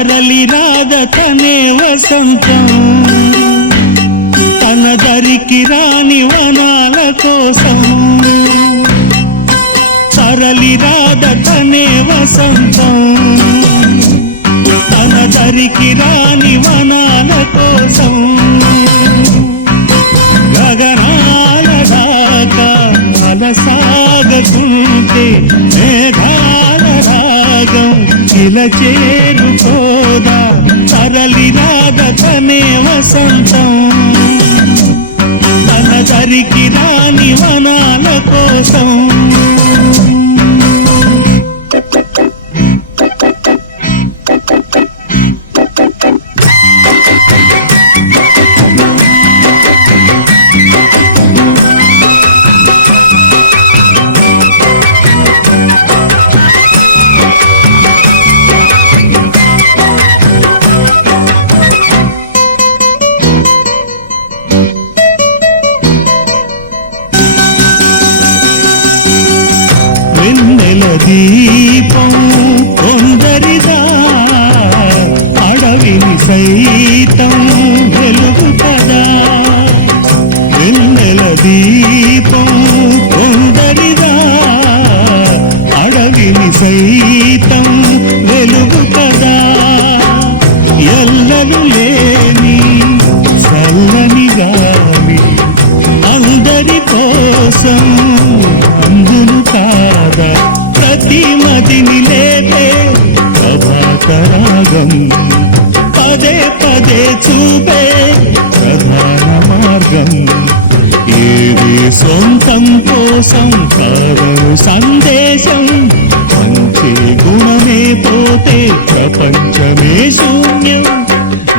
తరలి రాద తనే వసంతం తన దరికి రాని వనాల కోసం తరలి రాద తనే వసంతం తన దరికి రాని వనాల కోసం గగనాల దాకా అలసాగకుంటే మేఘాల రాగం ఇలా చేరుకోదా తరలి రాద తనే వసంతం తన దరికి రాని వనాల కోసం వెన్నెల దీపం కొందరిదా అడవిని సైతం వెలుగు కదా వెన్నెల దీపం కొందరిదా అడవిని సైతం వెలుగు కదా ఎల్లలు లేని చల్లని గాలి అందరి కోసం అందును కాదా ప్రతి మదిని లేదే ప్రభాతరాగం పదే పదే చూపే ప్రధాన మార్గం ఏది సొంతం కోసం కాదను సందేశం పంచే గుణమే పోతే ప్రపంచమే శూన్యం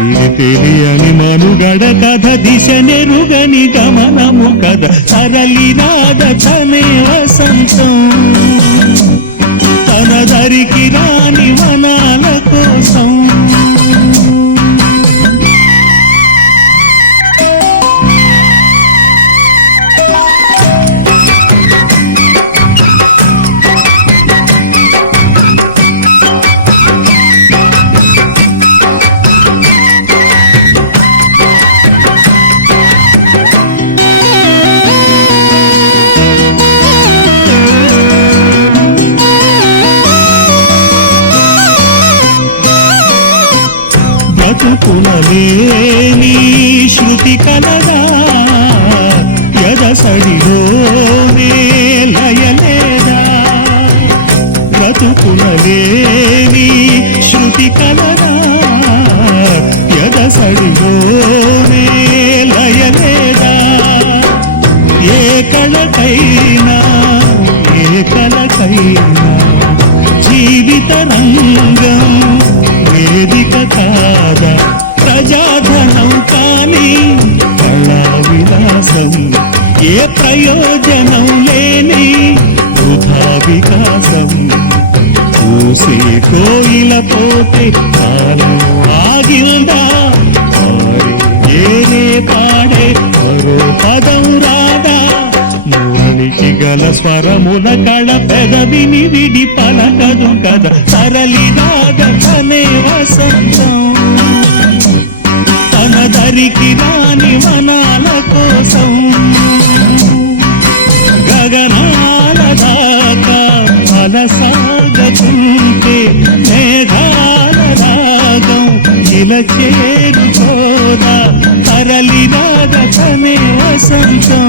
ఇది తెలియని మనుగడ కథ దిశ నెరుగని గమనము కథ తరలి రాద తనే వసంతం తన దరికి రాని వనాల కోసం బ్రతుకులలేని శృతి కలదా ఎదసడిలోనే లయలేదా బ్రతుకులలేని శృతి కలదా ఎదసడిలోనే లయలేదా ఏ కళకైనా ఏ కళకైనా జీవిత రంగం వేదిక కాదా ప్రజాధనం కాని కళా విలాసం ఏ ప్రయోజనం లేని వృధా వికాసం చూసే కోయిల పోతే కాలం ఆగిందా ఏరే పాడే మరో పదం రాదా మురళికి గల స్వరముల కళ పెదవిని విడి పలకదు కదా తరలి రాద తనే వసంతం తన దరికి రాని వనాల కోసం గగనాల దాకా అలసాగకుంటే మేఘాల రాగం ఇలా చేరుకోదా తరలి రాద తనే వసంతం